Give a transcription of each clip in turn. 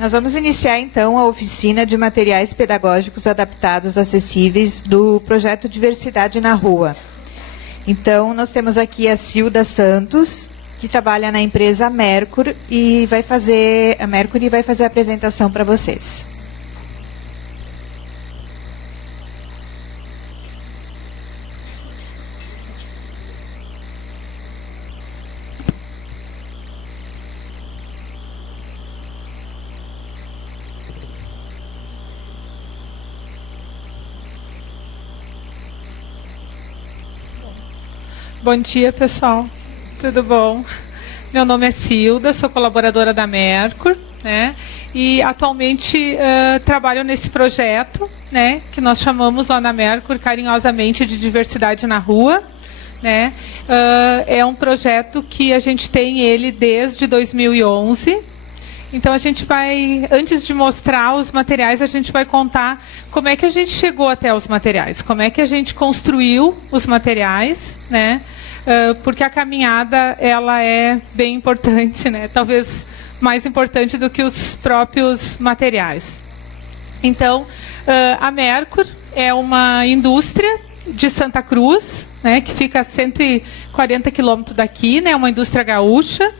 Nós vamos iniciar, então, a oficina de materiais pedagógicos adaptados acessíveis do projeto Diversidade na Rua. Então, nós temos aqui a Cilda Santos, que trabalha na empresa Mercur, e vai fazer a apresentação para vocês. Bom dia, pessoal. Tudo bom? Meu nome é Cilda, sou colaboradora da Mercur, né? E atualmente trabalho nesse projeto, né? Que nós chamamos lá na Mercur carinhosamente de Diversidade na Rua, né? É um projeto que a gente tem ele desde 2011. Então a gente vai, antes de mostrar os materiais, a gente vai contar como é que a gente chegou até os materiais, como é que a gente construiu os materiais, né? Porque a caminhada ela é bem importante, né? Talvez mais importante do que os próprios materiais. Então, a Mercur é uma indústria de Santa Cruz, né? Que fica a 140 quilômetros daqui, né? Uma indústria gaúcha.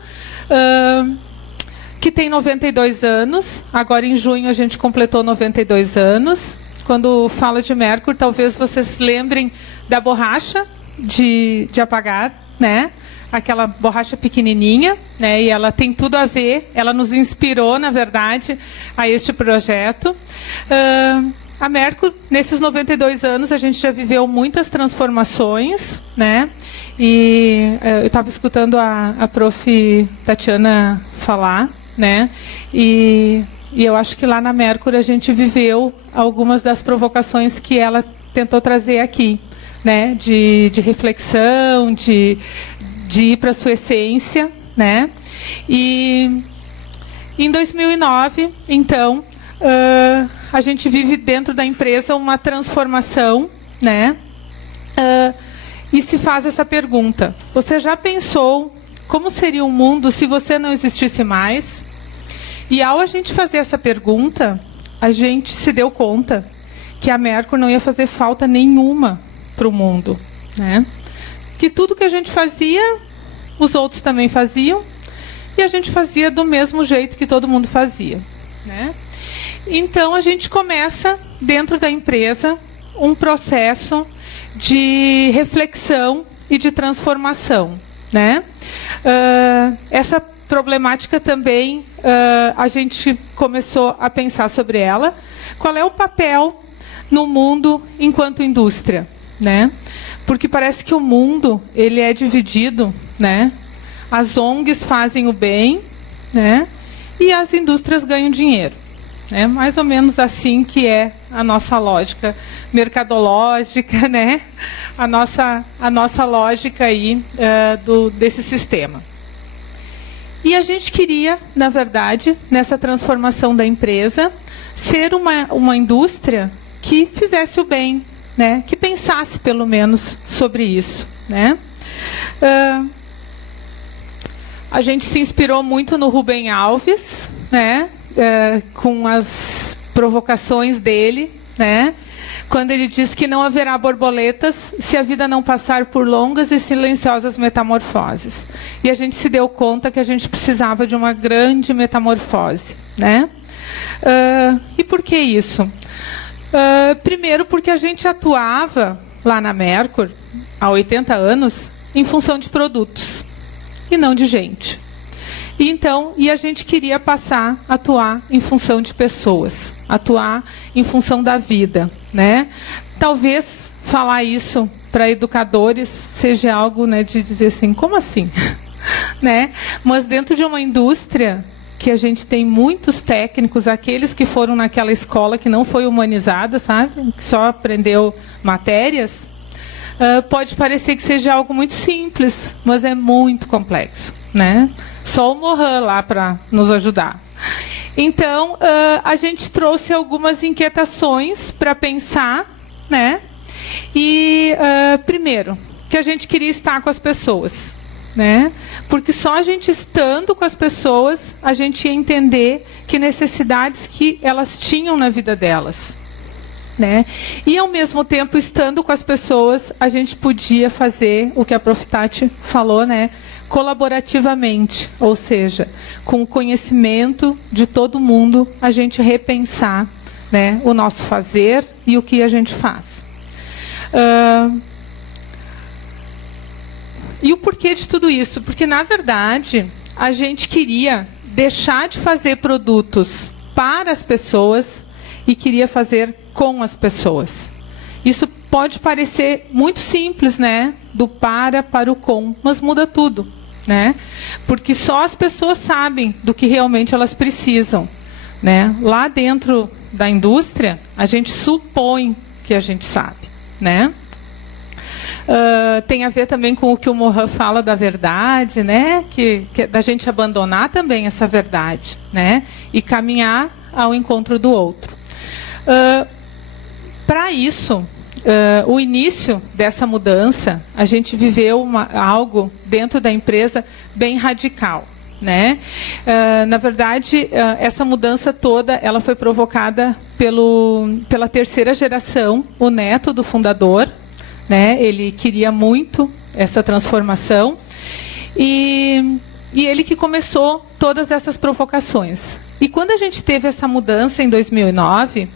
Que tem 92 anos. Agora, em junho, a gente completou 92 anos. Quando fala de Mercur, talvez vocês lembrem da borracha de apagar, né? Aquela borracha pequenininha, né? E ela tem tudo a ver, ela nos inspirou, na verdade, a este projeto. A Mercur, nesses 92 anos, a gente já viveu muitas transformações, né? E eu estava escutando a prof. Tatiana falar, né? E eu acho que lá na Mercur a gente viveu algumas das provocações que ela tentou trazer aqui, né? De reflexão, de ir para a sua essência, né? E em 2009, então, a gente vive dentro da empresa uma transformação, né? E se faz essa pergunta: você já pensou como seria o mundo se você não existisse mais? E ao a gente fazer essa pergunta, a gente se deu conta que a Mercur não ia fazer falta nenhuma para o mundo, né? Que tudo que a gente fazia, os outros também faziam, e a gente fazia do mesmo jeito que todo mundo fazia, né? Então a gente começa dentro da empresa um processo de reflexão e de transformação, né? Essa problemática também a gente começou a pensar sobre ela. Qual é o papel no mundo enquanto indústria, né? Porque parece que o mundo ele é dividido, né? As ONGs fazem o bem, né? E as indústrias ganham dinheiro. É mais ou menos assim que é a nossa lógica mercadológica, né? A nossa lógica aí desse sistema. E a gente queria, na verdade, nessa transformação da empresa, ser uma indústria que fizesse o bem, né? Que pensasse pelo menos sobre isso, né? A gente se inspirou muito no Rubem Alves, né? Com as provocações dele, né? Quando ele diz que não haverá borboletas se a vida não passar por longas e silenciosas metamorfoses. E a gente se deu conta que a gente precisava de uma grande metamorfose, né? E por que isso? Primeiro, porque a gente atuava lá na Mercur, há 80 anos, em função de produtos e não de gente. E a gente queria passar a atuar em função de pessoas, atuar em função da vida, né? Talvez falar isso para educadores seja algo, né, de dizer assim, como assim? Né? Mas dentro de uma indústria que a gente tem muitos técnicos, aqueles que foram naquela escola que não foi humanizada, sabe? Que só aprendeu matérias, pode parecer que seja algo muito simples, mas é muito complexo, né? Só o Mohan lá para nos ajudar. Então, a gente trouxe algumas inquietações para pensar, né? E, primeiro, que a gente queria estar com as pessoas, né? Porque só a gente estando com as pessoas, a gente ia entender que necessidades que elas tinham na vida delas, né? E ao mesmo tempo, estando com as pessoas, a gente podia fazer o que a Prof. Tati falou, né? Colaborativamente, ou seja, com o conhecimento de todo mundo, a gente repensar, né, o nosso fazer e o que a gente faz. E o porquê de tudo isso? Porque, na verdade, a gente queria deixar de fazer produtos para as pessoas e queria fazer com as pessoas. Isso pode parecer muito simples, né? Do para o com, mas muda tudo, né? Porque só as pessoas sabem do que realmente elas precisam, né? Lá dentro da indústria, a gente supõe que a gente sabe, né? Tem a ver também com o que o Mohan fala da verdade, né? Que da gente abandonar também essa verdade, né? E caminhar ao encontro do outro. Para isso, o início dessa mudança, a gente viveu algo dentro da empresa bem radical, né? Na verdade, essa mudança toda ela foi provocada pela terceira geração, o neto do fundador, né? Ele queria muito essa transformação e ele que começou todas essas provocações. E quando a gente teve essa mudança em 2009,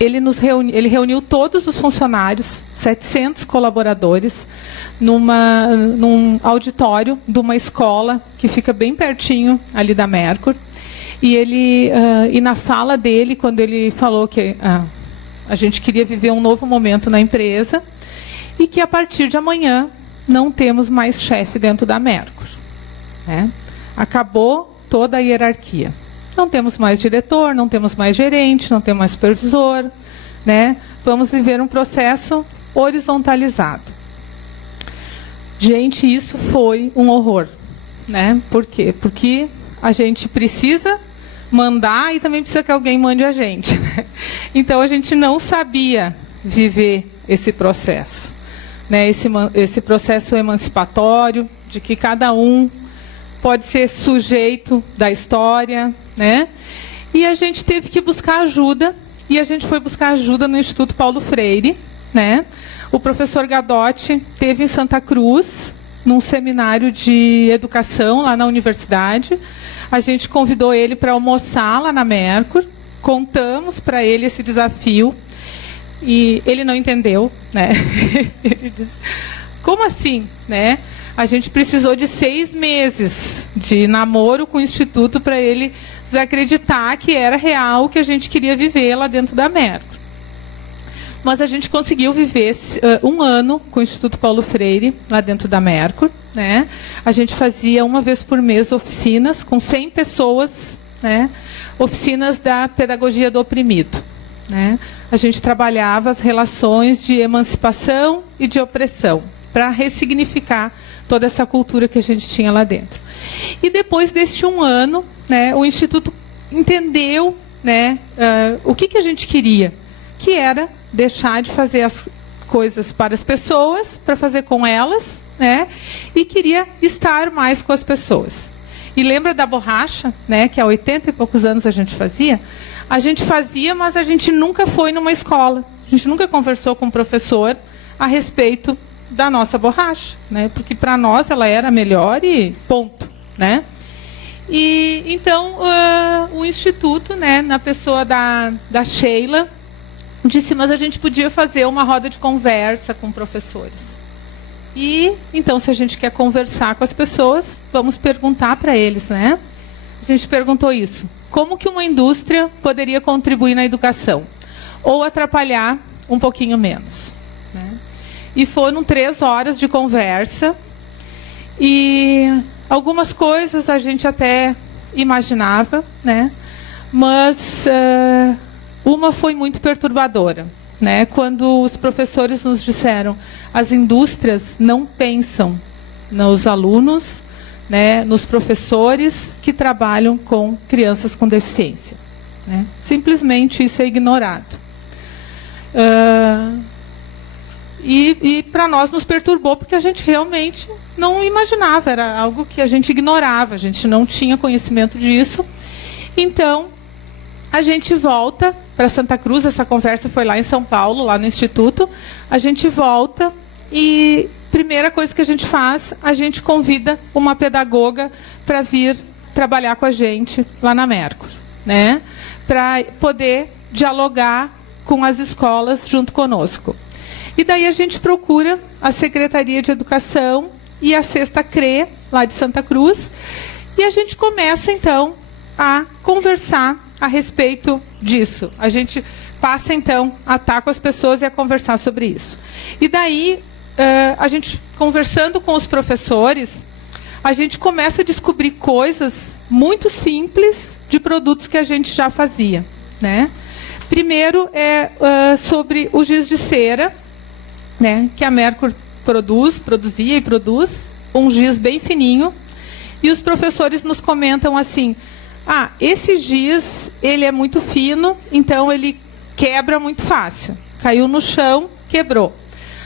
ele reuniu todos os funcionários, 700 colaboradores, num auditório de uma escola que fica bem pertinho ali da Mercur. E na fala dele, quando ele falou que a gente queria viver um novo momento na empresa e que a partir de amanhã não temos mais chefe dentro da Mercur, né? Acabou toda a hierarquia. Não temos mais diretor, não temos mais gerente, não temos mais supervisor, né? Vamos viver um processo horizontalizado. Gente, isso foi um horror, né? Por quê? Porque a gente precisa mandar e também precisa que alguém mande a gente. Então, a gente não sabia viver esse processo, né? Esse processo emancipatório, de que cada um pode ser sujeito da história, né? E a gente teve que buscar ajuda, e a gente foi buscar ajuda no Instituto Paulo Freire, né? O professor Gadotti teve em Santa Cruz, num seminário de educação lá na universidade. A gente convidou ele para almoçar lá na Mercur, contamos para ele esse desafio e ele não entendeu, né? Ele disse, como assim, né? A gente precisou de 6 meses de namoro com o Instituto para ele desacreditar que era real o que a gente queria viver lá dentro da Mercur. Mas a gente conseguiu viver 1 ano com o Instituto Paulo Freire, lá dentro da Mercur, né? A gente fazia uma vez por mês oficinas com 100 pessoas, né? Oficinas da pedagogia do oprimido, né? A gente trabalhava as relações de emancipação e de opressão, para ressignificar toda essa cultura que a gente tinha lá dentro. E depois deste 1 ano, né, o Instituto entendeu, né, o que a gente queria, que era deixar de fazer as coisas para as pessoas, para fazer com elas, né? E queria estar mais com as pessoas. E lembra da borracha, né? Que há 80 e poucos anos a gente fazia? A gente fazia, mas a gente nunca foi numa escola. A gente nunca conversou com um professor a respeito da nossa borracha, né? Porque para nós ela era melhor e ponto, né? E então o Instituto, né? Na pessoa da Sheila, disse, mas a gente podia fazer uma roda de conversa com professores. E, então, se a gente quer conversar com as pessoas, vamos perguntar para eles, né? A gente perguntou isso. Como que uma indústria poderia contribuir na educação? Ou atrapalhar um pouquinho menos, né? E foram 3 horas de conversa. E algumas coisas a gente até imaginava, né? Mas uma foi muito perturbadora, né? Quando os professores nos disseram, as indústrias não pensam nos alunos, né, nos professores que trabalham com crianças com deficiência, né? Simplesmente isso é ignorado. E para nós nos perturbou, porque a gente realmente não imaginava, era algo que a gente ignorava, a gente não tinha conhecimento disso. Então, a gente volta para Santa Cruz, essa conversa foi lá em São Paulo, lá no Instituto. A gente volta e, primeira coisa que a gente faz, a gente convida uma pedagoga para vir trabalhar com a gente lá na Mercur, né? Para poder dialogar com as escolas junto conosco. E daí a gente procura a Secretaria de Educação e a Sexta CRE, lá de Santa Cruz, e a gente começa, então, a conversar a respeito disso. A gente passa, então, a estar com as pessoas e a conversar sobre isso. E daí, a gente, conversando com os professores, a gente começa a descobrir coisas muito simples de produtos que a gente já fazia, né? Primeiro é sobre o giz de cera, né, que a Mercur produzia e produz, um giz bem fininho, e os professores nos comentam assim: esse giz, ele é muito fino, então ele quebra muito fácil. Caiu no chão, quebrou.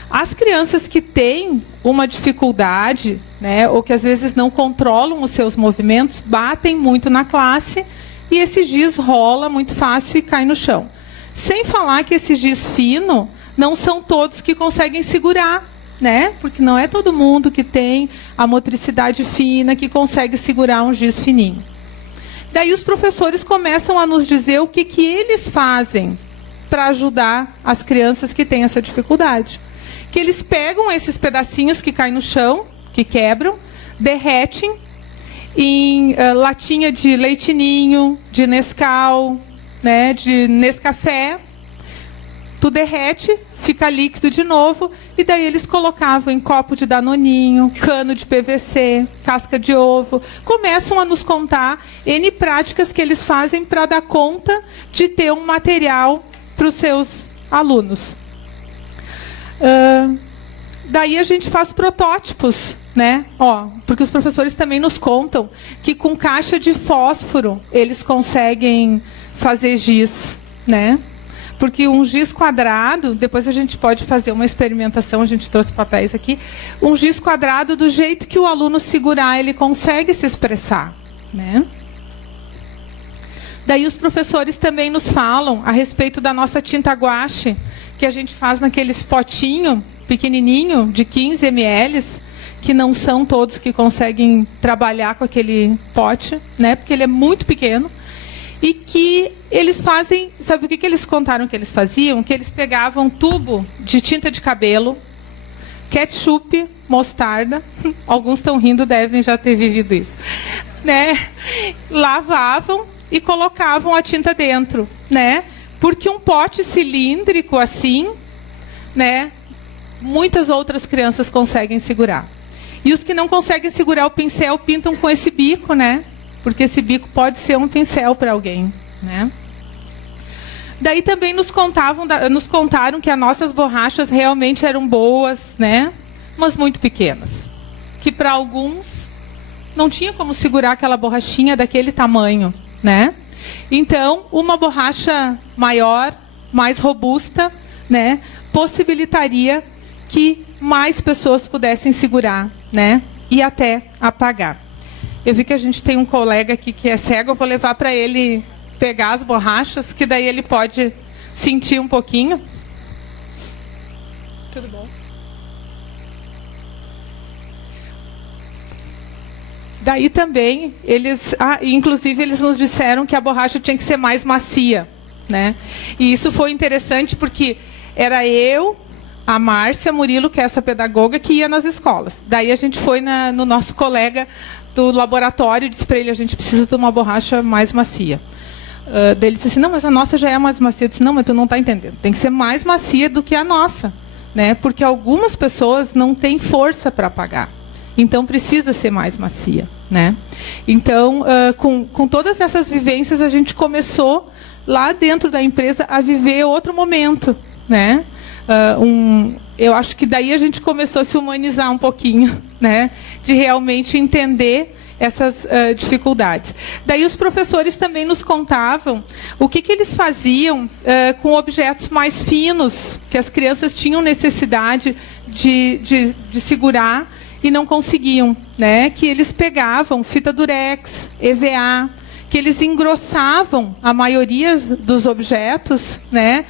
As crianças que têm uma dificuldade, né, ou que às vezes não controlam os seus movimentos, batem muito na classe e esse giz rola muito fácil e cai no chão. Sem falar que esse giz fino não são todos que conseguem segurar, né? Porque não é todo mundo que tem a motricidade fina, que consegue segurar um giz fininho. Daí os professores começam a nos dizer o que eles fazem para ajudar as crianças que têm essa dificuldade. Que eles pegam esses pedacinhos que caem no chão, que quebram, derretem em latinha de leite ninho, de Nescau, né, de Nescafé. Tu derrete, fica líquido de novo, e daí eles colocavam em copo de danoninho, cano de PVC, casca de ovo. Começam a nos contar N práticas que eles fazem para dar conta de ter um material para os seus alunos. Daí a gente faz protótipos, né? Porque os professores também nos contam que com caixa de fósforo eles conseguem fazer giz, né? Porque um giz quadrado, depois a gente pode fazer uma experimentação, a gente trouxe papéis aqui, um giz quadrado, do jeito que o aluno segurar, ele consegue se expressar, né? Daí os professores também nos falam a respeito da nossa tinta guache, que a gente faz naqueles potinho pequenininho, de 15 ml, que não são todos que conseguem trabalhar com aquele pote, né? Porque ele é muito pequeno. E que eles fazem, sabe o que eles contaram que eles faziam? Que eles pegavam um tubo de tinta de cabelo, ketchup, mostarda, alguns estão rindo, devem já ter vivido isso, né? Lavavam e colocavam a tinta dentro, né? Porque um pote cilíndrico assim, né, muitas outras crianças conseguem segurar. E os que não conseguem segurar o pincel pintam com esse bico, né? Porque esse bico pode ser um pincel para alguém, né? Daí também nos contaram que as nossas borrachas realmente eram boas, né? Mas muito pequenas. Que para alguns não tinha como segurar aquela borrachinha daquele tamanho, né? Então, uma borracha maior, mais robusta, né, possibilitaria que mais pessoas pudessem segurar, né, e até apagar. Eu vi que a gente tem um colega aqui que é cego, eu vou levar para ele pegar as borrachas, que daí ele pode sentir um pouquinho. Tudo bom? Daí também, inclusive eles nos disseram que a borracha tinha que ser mais macia, né? E isso foi interessante porque era eu, a Márcia Murilo, que é essa pedagoga, que ia nas escolas. Daí a gente foi no nosso colega do laboratório e disse para ele: a gente precisa de uma borracha mais macia. Daí ele disse assim: não, mas a nossa já é mais macia. Eu disse: não, mas tu não está entendendo. Tem que ser mais macia do que a nossa, né? Porque algumas pessoas não têm força para apagar. Então, precisa ser mais macia, né? Então, com todas essas vivências, a gente começou, lá dentro da empresa, a viver outro momento, né? Eu acho que daí a gente começou a se humanizar um pouquinho, né? De realmente entender essas dificuldades. Daí os professores também nos contavam o que eles faziam com objetos mais finos, que as crianças tinham necessidade de segurar e não conseguiam, né? Que eles pegavam fita durex, EVA, que eles engrossavam a maioria dos objetos, né?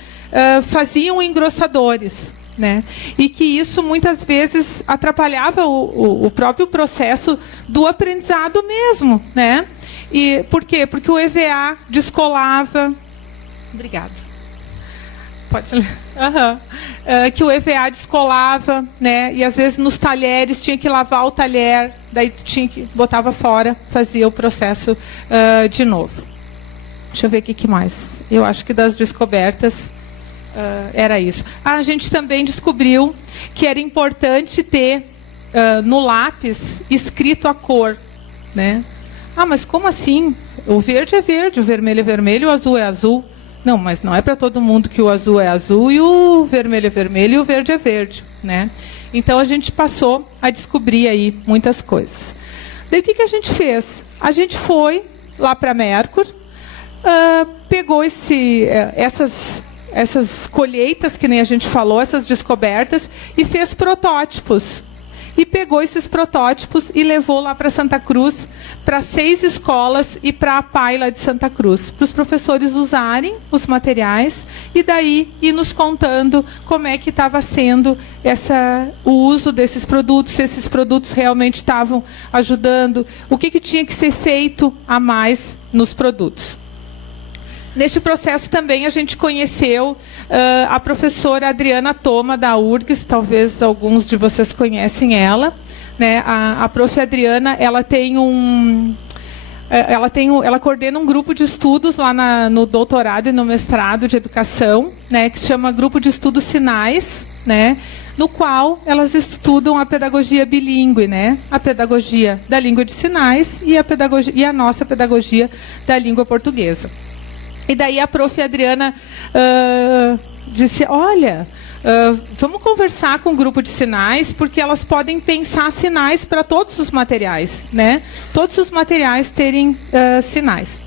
Faziam engrossadores, né? E que isso muitas vezes atrapalhava o próprio processo do aprendizado mesmo, né? E por quê? Porque o EVA descolava. Obrigada. Pode ler. Que o EVA descolava, né? E às vezes nos talheres tinha que lavar o talher, daí tinha que botava fora, fazia o processo de novo. Deixa eu ver o que mais. Eu acho que das descobertas era isso. A gente também descobriu que era importante ter no lápis escrito a cor, né? Ah, mas como assim? O verde é verde, o vermelho é vermelho, o azul é azul. Não, mas não é para todo mundo que o azul é azul e o vermelho é vermelho e o verde é verde, né? Então a gente passou a descobrir aí muitas coisas. Daí o que a gente fez? A gente foi lá para Mercur, pegou essas colheitas, que nem a gente falou, essas descobertas, e fez protótipos. E pegou esses protótipos e levou lá para Santa Cruz, para 6 escolas e para a Paila de Santa Cruz, para os professores usarem os materiais e daí ir nos contando como é que estava sendo o uso desses produtos, se esses produtos realmente estavam ajudando, o que tinha que ser feito a mais nos produtos. Neste processo também a gente conheceu a professora Adriana Toma, da URGS, talvez alguns de vocês conhecem ela, né? A prof. Adriana, ela coordena um grupo de estudos lá no doutorado e no mestrado de educação, né? Que se chama Grupo de Estudos Sinais, né? No qual elas estudam a pedagogia bilíngue, né? A pedagogia da língua de sinais e a nossa pedagogia da língua portuguesa. E daí a prof. Adriana disse, olha, vamos conversar com o grupo de sinais, porque elas podem pensar sinais para todos os materiais, né? Todos os materiais terem sinais.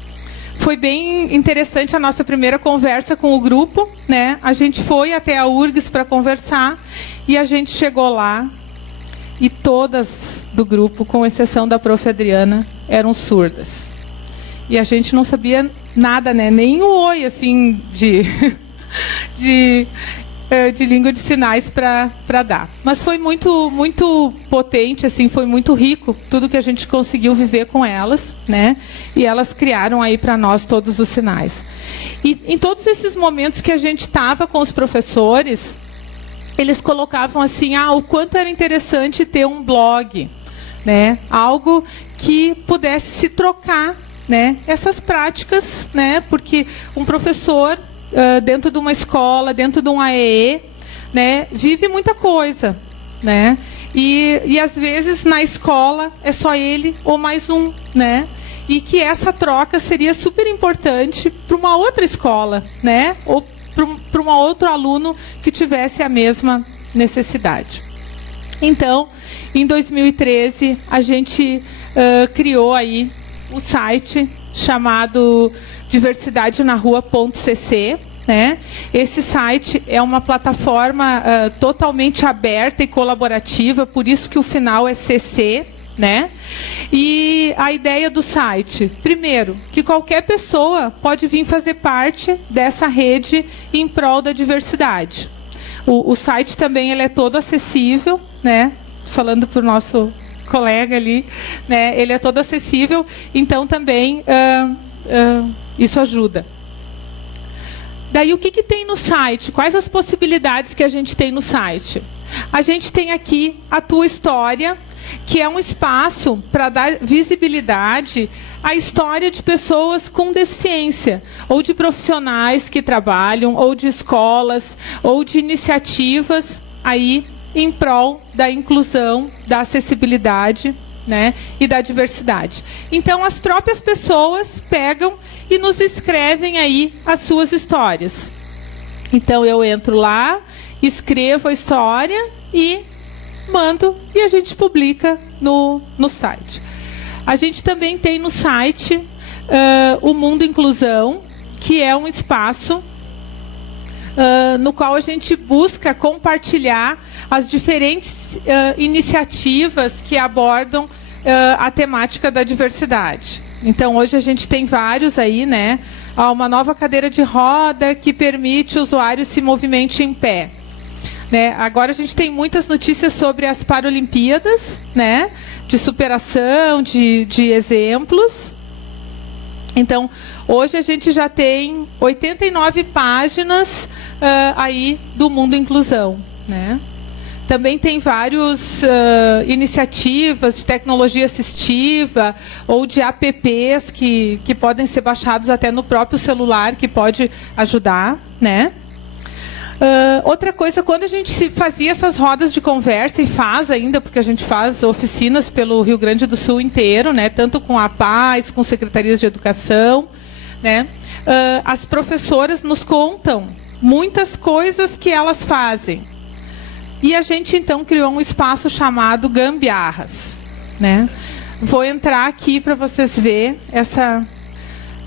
Foi bem interessante a nossa primeira conversa com o grupo, né? A gente foi até a URGS para conversar e a gente chegou lá e todas do grupo, com exceção da prof. Adriana, eram surdas. E a gente não sabia nada, né? Nem o oi, assim, de língua de sinais para dar. Mas foi muito, muito potente, assim, foi muito rico tudo que a gente conseguiu viver com elas, né? E elas criaram aí para nós todos os sinais. E em todos esses momentos que a gente estava com os professores, eles colocavam assim, o quanto era interessante ter um blog, né? Algo que pudesse se trocar, né, essas práticas, né, porque um professor dentro de uma escola, dentro de um AEE, né, vive muita coisa, né, e às vezes na escola é só ele ou mais um, né, e que essa troca seria super importante para uma outra escola, né, ou para um outro aluno que tivesse a mesma necessidade. Então, em 2013, a gente criou aí o site chamado diversidadenarrua.cc, né? Esse site é uma plataforma totalmente aberta e colaborativa, por isso que o final é CC, né? E a ideia do site, primeiro, que qualquer pessoa pode vir fazer parte dessa rede em prol da diversidade. O site também ele é todo acessível, né? Falando para o nosso colega ali, né? Ele é todo acessível, então também isso ajuda. Daí o que tem no site? Quais as possibilidades que a gente tem no site? A gente tem aqui a Tua História, que é um espaço para dar visibilidade à história de pessoas com deficiência, ou de profissionais que trabalham, ou de escolas, ou de iniciativas aí em prol da inclusão, da acessibilidade, né, e da diversidade. Então, as próprias pessoas pegam e nos escrevem aí as suas histórias. Então, eu entro lá, escrevo a história e mando, e a gente publica no site. A gente também tem no site o Mundo Inclusão, que é um espaço no qual a gente busca compartilhar as diferentes iniciativas que abordam a temática da diversidade. Então, hoje a gente tem vários aí, né? Uma nova cadeira de roda que permite o usuário se movimente em pé. Né? Agora a gente tem muitas notícias sobre as Paralimpíadas, né? De superação, de exemplos. Então, hoje a gente já tem 89 páginas aí do Mundo Inclusão, né? Também tem várias iniciativas de tecnologia assistiva ou de apps que podem ser baixados até no próprio celular, que pode ajudar, né? Outra coisa, quando a gente fazia essas rodas de conversa, e faz ainda, porque a gente faz oficinas pelo Rio Grande do Sul inteiro, né? Tanto com a PAS, com secretarias de educação, né? As professoras nos contam muitas coisas que elas fazem. E a gente, então, criou um espaço chamado Gambiarras, né? Vou entrar aqui para vocês verem essa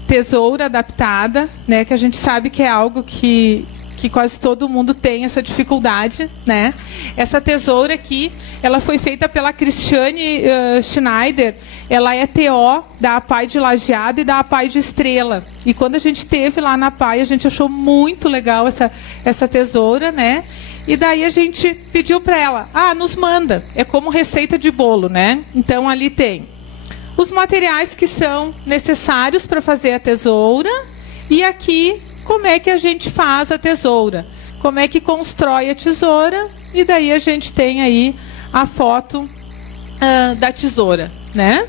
tesoura adaptada, né? Que a gente sabe que é algo que quase todo mundo tem essa dificuldade, né? Essa tesoura aqui, ela foi feita pela Cristiane Schneider. Ela é TO da APAI de Lajeado e da APAI de Estrela. E quando a gente esteve lá na APAI, a gente achou muito legal essa tesoura, né? E daí a gente pediu para ela, nos manda. É como receita de bolo, né? Então ali tem os materiais que são necessários para fazer a tesoura. E aqui, como é que a gente faz a tesoura? Como é que constrói a tesoura? E daí a gente tem aí a foto da tesoura, né?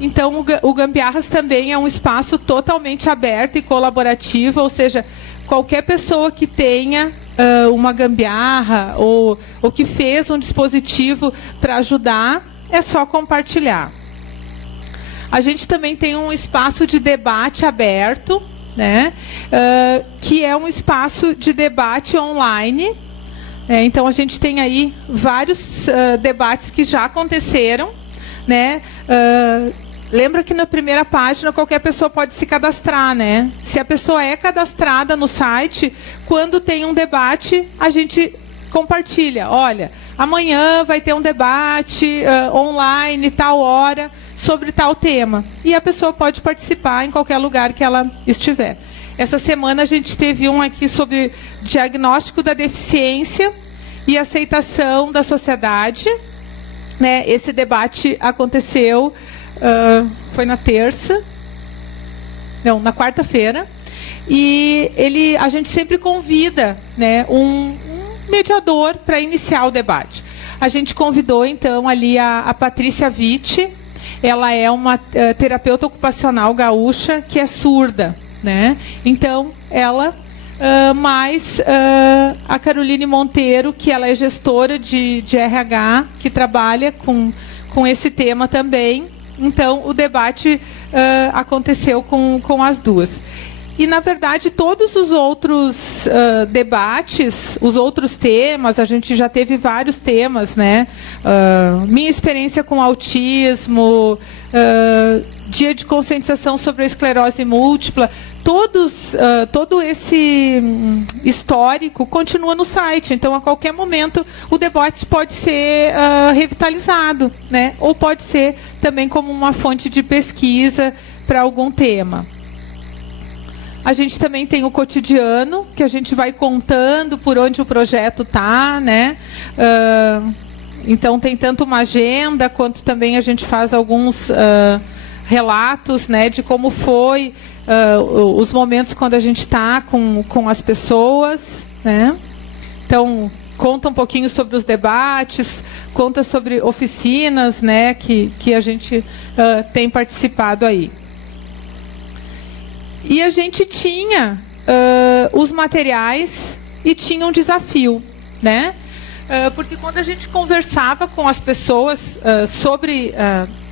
Então o Gambiarras também é um espaço totalmente aberto e colaborativo, ou seja, qualquer pessoa que tenha uma gambiarra ou que fez um dispositivo para ajudar, é só compartilhar. A gente também tem um espaço de debate aberto, né? Que é um espaço de debate online. Então, a gente tem aí vários debates que já aconteceram, né? Lembra que na primeira página qualquer pessoa pode se cadastrar, né? Se a pessoa é cadastrada no site, quando tem um debate, a gente compartilha. Olha, amanhã vai ter um debate online, tal hora, sobre tal tema. E a pessoa pode participar em qualquer lugar que ela estiver. Essa semana a gente teve um aqui sobre diagnóstico da deficiência e aceitação da sociedade, né? Esse debate aconteceu... foi na quarta-feira, e a gente sempre convida, né, um mediador para iniciar o debate. A gente convidou então ali a Patrícia Witt. Ela é uma terapeuta ocupacional gaúcha que é surda, né? Então ela mais a Caroline Monteiro, que ela é gestora de RH, que trabalha com esse tema também. Então, o debate aconteceu com as duas. E, na verdade, todos os outros debates, os outros temas, a gente já teve vários temas, né? Minha experiência com autismo, dia de conscientização sobre a esclerose múltipla, todo esse histórico continua no site. Então, a qualquer momento, o debate pode ser revitalizado, né? Ou pode ser também como uma fonte de pesquisa para algum tema. A gente também tem o cotidiano, que a gente vai contando por onde o projeto está, né? Então, tem tanto uma agenda, quanto também a gente faz alguns relatos, né, de como foi os momentos quando a gente está com as pessoas, né? Então, conta um pouquinho sobre os debates, conta sobre oficinas, né, que a gente tem participado aí. E a gente tinha os materiais e tinha um desafio, né? Porque quando a gente conversava com as pessoas sobre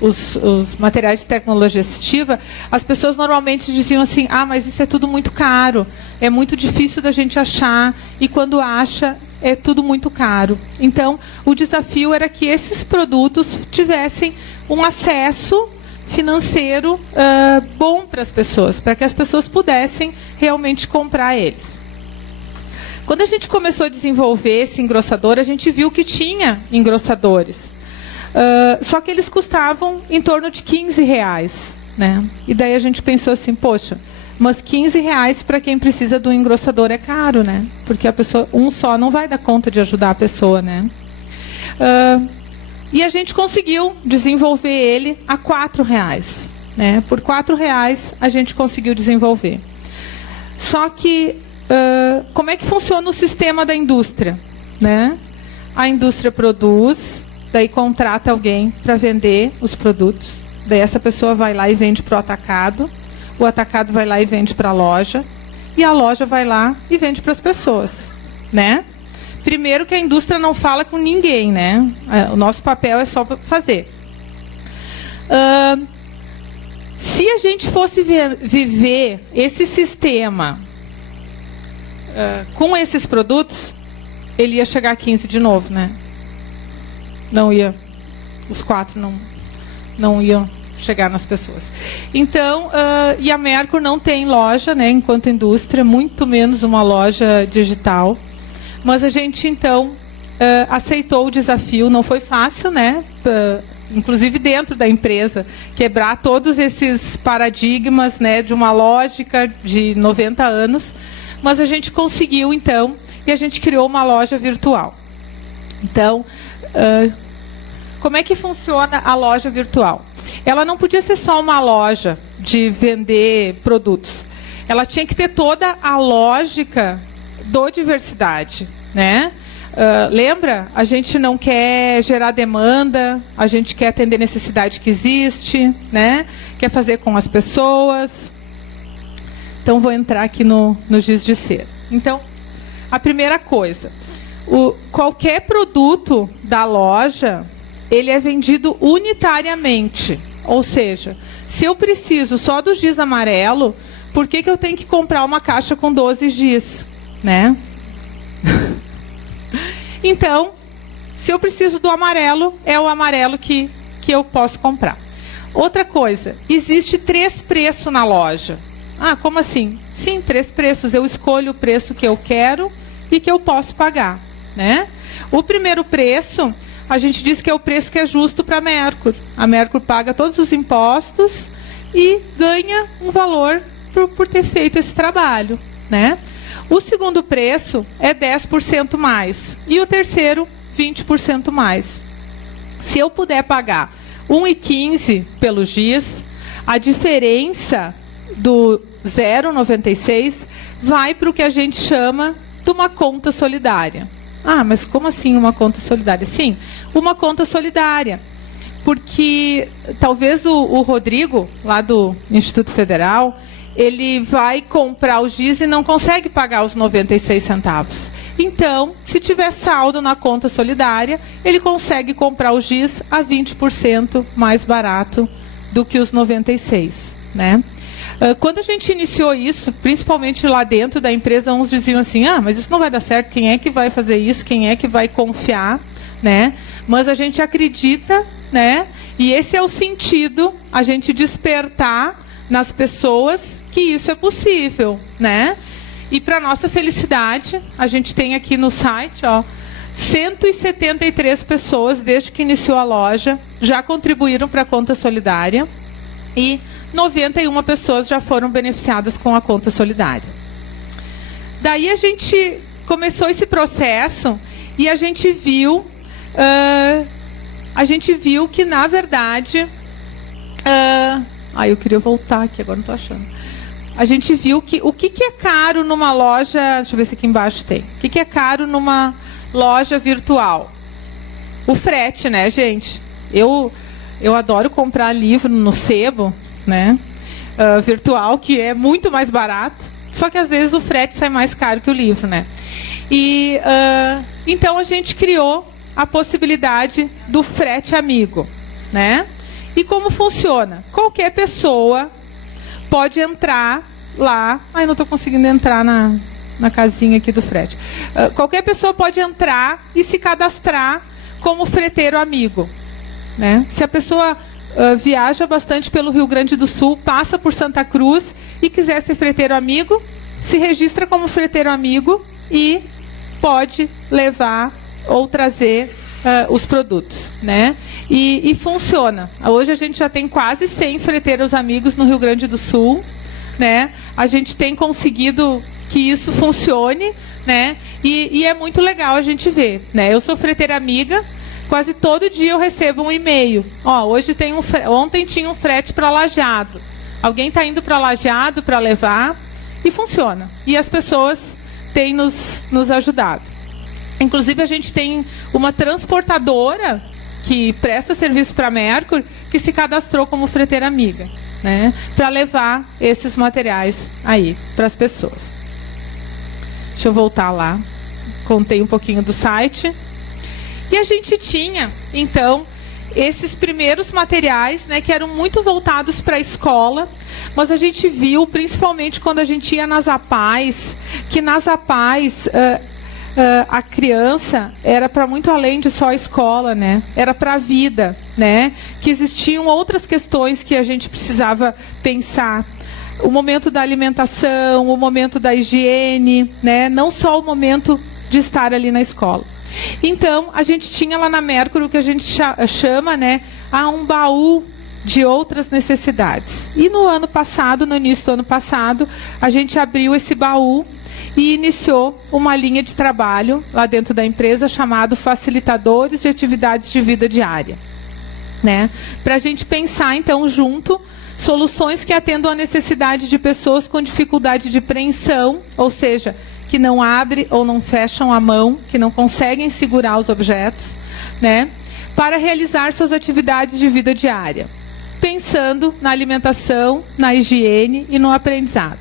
os materiais de tecnologia assistiva, as pessoas normalmente diziam assim, mas isso é tudo muito caro, é muito difícil da gente achar, e quando acha, é tudo muito caro. Então, o desafio era que esses produtos tivessem um acesso financeiro bom para as pessoas, para que as pessoas pudessem realmente comprar eles. Quando a gente começou a desenvolver esse engrossador, a gente viu que tinha engrossadores. Só que eles custavam em torno de R$15, né? E daí a gente pensou assim, poxa, mas R$15 para quem precisa do engrossador é caro, né? Porque a pessoa, um só não vai dar conta de ajudar a pessoa, né? E a gente conseguiu desenvolver ele a R$4, né? Por R$4 a gente conseguiu desenvolver. Só que como é que funciona o sistema da indústria, né? A indústria produz, daí contrata alguém para vender os produtos. Daí essa pessoa vai lá e vende para o atacado vai lá e vende para a loja, e a loja vai lá e vende para as pessoas, né? Primeiro que a indústria não fala com ninguém, né? O nosso papel é só fazer. Se a gente fosse viver esse sistema com esses produtos, ele ia chegar a 15 de novo, né? Não ia, os 4 não iam chegar nas pessoas. Então, e a Mercur não tem loja, né, enquanto indústria, muito menos uma loja digital. Mas a gente, então, aceitou o desafio. Não foi fácil, né? Inclusive dentro da empresa, quebrar todos esses paradigmas, né, de uma lógica de 90 anos. Mas a gente conseguiu, então, e a gente criou uma loja virtual. Então, como é que funciona a loja virtual? Ela não podia ser só uma loja de vender produtos. Ela tinha que ter toda a lógica do diversidade, né? Lembra? A gente não quer gerar demanda, a gente quer atender necessidade que existe, né? Quer fazer com as pessoas. Então, vou entrar aqui no giz de cera. Então, a primeira coisa, qualquer produto da loja, ele é vendido unitariamente. Ou seja, se eu preciso só do giz amarelo, por que eu tenho que comprar uma caixa com 12 giz, né? Então, se eu preciso do amarelo, é o amarelo que eu posso comprar. Outra coisa, existe 3 preços na loja. Ah, como assim? Sim, 3 preços. Eu escolho o preço que eu quero e que eu posso pagar, né? O primeiro preço, a gente diz que é o preço que é justo para a Mercur. A Mercur paga todos os impostos e ganha um valor por ter feito esse trabalho, né? O segundo preço é 10% mais. E o terceiro, 20% mais. Se eu puder pagar R$1,15 pelo giz, a diferença do 0,96 vai para o que a gente chama de uma conta solidária. Ah, mas como assim uma conta solidária? Sim, uma conta solidária. Porque talvez o Rodrigo, lá do Instituto Federal, ele vai comprar o giz e não consegue pagar os 96 centavos. Então, se tiver saldo na conta solidária, ele consegue comprar o giz a 20% mais barato do que os 96, né? Quando a gente iniciou isso, principalmente lá dentro da empresa, uns diziam assim, ah, mas isso não vai dar certo, quem é que vai fazer isso, quem é que vai confiar, né? Mas a gente acredita, né? E esse é o sentido, a gente despertar nas pessoas que isso é possível, né? E para nossa felicidade, a gente tem aqui no site, ó, 173 pessoas, desde que iniciou a loja, já contribuíram para a conta solidária e 91 pessoas já foram beneficiadas com a conta solidária. Daí a gente começou esse processo e a gente viu que, na verdade... eu queria voltar aqui, agora não estou achando. A gente viu que o que é caro numa loja... Deixa eu ver se aqui embaixo tem. O que é caro numa loja virtual? O frete, né, gente? Eu adoro comprar livro no sebo, né? Virtual, que é muito mais barato. Só que às vezes o frete sai mais caro que o livro, né? E então a gente criou a possibilidade do frete amigo, né? E como funciona? Qualquer pessoa pode entrar lá... Ai, não estou conseguindo entrar na casinha aqui do frete. Qualquer pessoa pode entrar e se cadastrar como freteiro amigo, né? Se a pessoa viaja bastante pelo Rio Grande do Sul, passa por Santa Cruz e quiser ser freteiro amigo, se registra como freteiro amigo e pode levar ou trazer os produtos, né? E funciona. Hoje a gente já tem quase 100 freteiros amigos no Rio Grande do Sul, né? A gente tem conseguido que isso funcione, né? E é muito legal a gente ver, né? Eu sou freteira amiga, quase todo dia eu recebo um e-mail. Ó, hoje tem ontem tinha um frete para Lajeado. Alguém está indo para Lajeado para levar e funciona. E as pessoas têm nos ajudado. Inclusive, a gente tem uma transportadora que presta serviço para a Mercury, que se cadastrou como freteira amiga, né, para levar esses materiais aí para as pessoas. Deixa eu voltar lá. Contei um pouquinho do site. E a gente tinha, então, esses primeiros materiais, né, que eram muito voltados para a escola, mas a gente viu, principalmente quando a gente ia nas APAES, que nas APAES a criança era para muito além de só a escola, né? Era para a vida, né? Que existiam outras questões que a gente precisava pensar. O momento da alimentação, o momento da higiene, né? Não só o momento de estar ali na escola. Então, a gente tinha lá na Mercury o que a gente chama, né, um baú de outras necessidades. E no ano passado, no início do ano passado, a gente abriu esse baú e iniciou uma linha de trabalho lá dentro da empresa chamado Facilitadores de Atividades de Vida Diária, né? Para a gente pensar, então, junto, soluções que atendam à necessidade de pessoas com dificuldade de preensão, ou seja, que não abrem ou não fecham a mão, que não conseguem segurar os objetos, né? Para realizar suas atividades de vida diária, pensando na alimentação, na higiene e no aprendizado,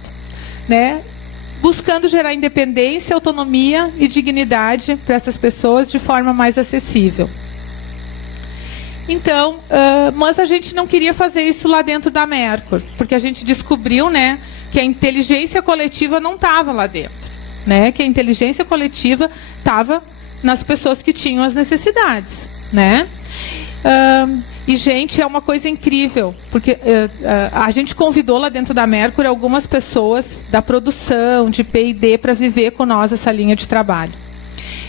né? Buscando gerar independência, autonomia e dignidade para essas pessoas de forma mais acessível. Então, mas a gente não queria fazer isso lá dentro da Mercury, porque a gente descobriu, né, que a inteligência coletiva não estava lá dentro, né, que a inteligência coletiva estava nas pessoas que tinham as necessidades, né? E, gente, é uma coisa incrível, porque a gente convidou lá dentro da Mercury algumas pessoas da produção, de P&D, para viver com nós essa linha de trabalho.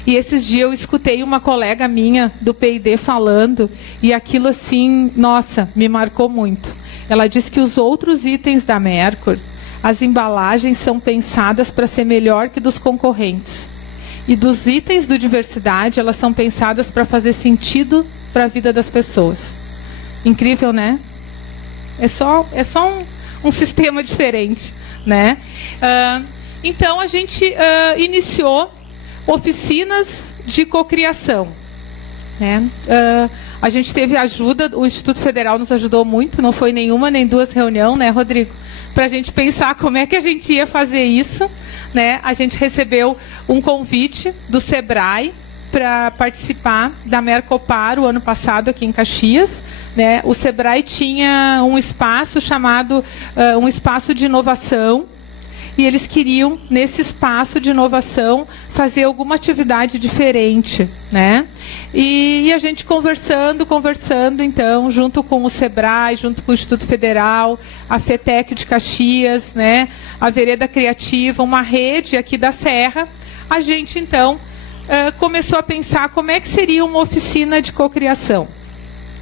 E esses dias eu escutei uma colega minha do P&D falando, e aquilo assim, nossa, me marcou muito. Ela disse que os outros itens da Mercury, as embalagens são pensadas para ser melhor que dos concorrentes. E dos itens do diversidade, elas são pensadas para fazer sentido para a vida das pessoas. Incrível, né? É só um sistema diferente, né? Então, a gente iniciou oficinas de cocriação, né? A gente teve ajuda, o Instituto Federal nos ajudou muito, não foi nenhuma nem duas reuniões, né, Rodrigo? Para a gente pensar como é que a gente ia fazer isso, né? A gente recebeu um convite do Sebrae para participar da Mercopar o ano passado aqui em Caxias, né? O Sebrae tinha um espaço chamado um espaço de inovação, e eles queriam, nesse espaço de inovação, fazer alguma atividade diferente, né? E a gente conversando, então, junto com o Sebrae, junto com o Instituto Federal, a FETEC de Caxias, né? A Vereda Criativa, uma rede aqui da Serra, a gente, então, começou a pensar como é que seria uma oficina de cocriação.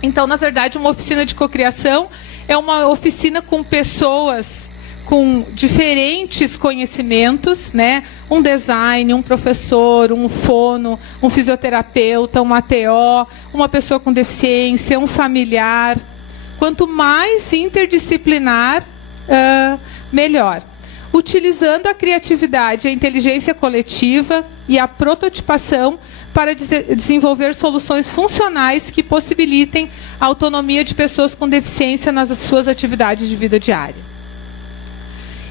Então, na verdade, uma oficina de cocriação é uma oficina com pessoas com diferentes conhecimentos, né? Um design, um professor, um fono, um fisioterapeuta, um ATO, uma pessoa com deficiência, um familiar. Quanto mais interdisciplinar, melhor. Utilizando a criatividade, a inteligência coletiva e a prototipação para desenvolver soluções funcionais que possibilitem a autonomia de pessoas com deficiência nas suas atividades de vida diária.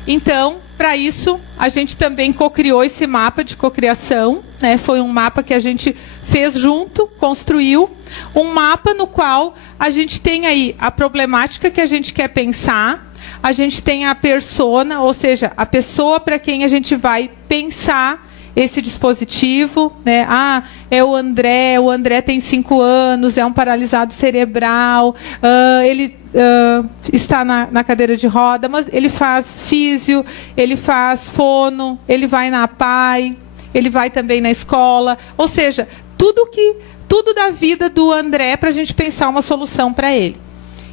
Então, para isso, a gente também cocriou esse mapa de cocriação, né? Foi um mapa que a gente fez junto, construiu, um mapa no qual a gente tem aí a problemática que a gente quer pensar, a gente tem a persona, ou seja, a pessoa para quem a gente vai pensar esse dispositivo, né? Ah, é o André tem 5 anos, é um paralisado cerebral, ele está na cadeira de roda, mas ele faz físio, ele faz fono, ele vai na APAE, ele vai também na escola, ou seja, tudo da vida do André para a gente pensar uma solução para ele.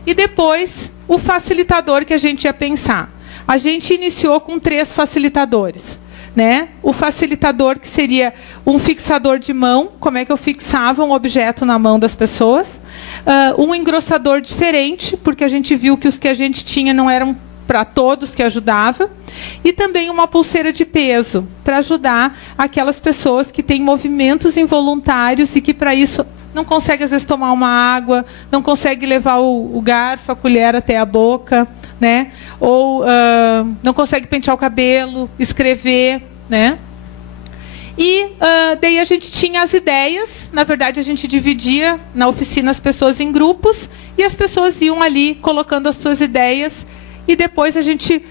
E depois, o facilitador que a gente ia pensar. A gente iniciou com 3 facilitadores. Né? O facilitador, que seria um fixador de mão, como é que eu fixava um objeto na mão das pessoas. Um engrossador diferente, porque a gente viu que os que a gente tinha não eram para todos que ajudava. E também uma pulseira de peso, para ajudar aquelas pessoas que têm movimentos involuntários e que, para isso, não conseguem, às vezes, tomar uma água, não conseguem levar o garfo, a colher até a boca, né? Ou não consegue pentear o cabelo, escrever, né? E daí a gente tinha as ideias. Na verdade, a gente dividia na oficina as pessoas em grupos e as pessoas iam ali colocando as suas ideias. E depois a gente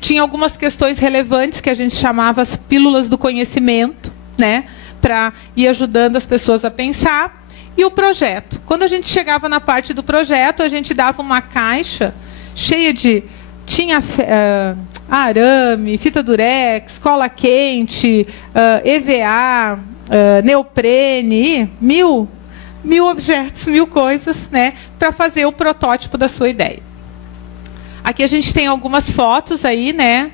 tinha algumas questões relevantes que a gente chamava as pílulas do conhecimento, né? Para ir ajudando as pessoas a pensar. E o projeto. Quando a gente chegava na parte do projeto, a gente dava uma caixa cheia de... Tinha arame, fita durex, cola quente, EVA, neoprene, mil objetos, 1000 coisas, né, para fazer o protótipo da sua ideia. Aqui a gente tem algumas fotos aí, né,